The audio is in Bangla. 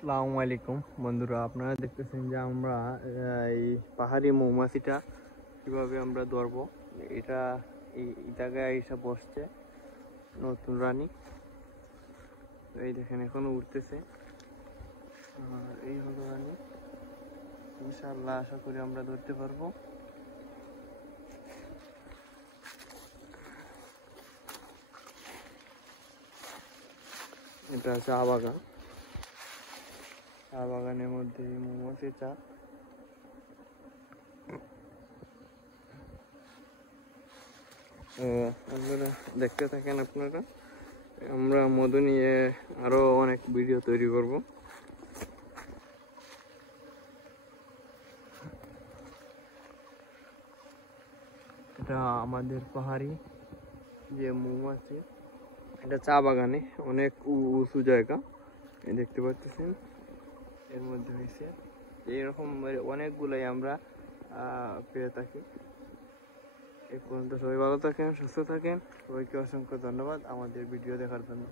আসসালামু আলাইকুম বন্ধুরা, আপনারা দেখতেছেন যে আমরা এই পাহাড়ি মৌমাছিটা কিভাবে আমরা ধরবো। এটা এই জায়গায় এসে বসছে নতুন রানী। এই দেখেন এখনো উঠতেছে। এই হলো রানী, ইনশাআল্লাহ আশা করি আমরা ধরতে পারবো। এটা চা বাগান, চা বাগানের মধ্যে মৌমাছি চা। আপনারা দেখতে থাকেন। আপনারা আমরা মধু নিয়ে আরো অনেক ভিডিও তৈরি করব। এটা আমাদের পাহাড়ি যে মৌমাছি, এটা চা বাগানে অনেক উঁচু জায়গা দেখতে পাচ্ছেন। এর মধ্যে হয়েছে এরকম অনেকগুলাই আমরা পেয়ে থাকি। এই পর্যন্ত সবাই ভালো থাকেন, সুস্থ থাকেন। সবাইকে অসংখ্য ধন্যবাদ আমাদের ভিডিও দেখার জন্য।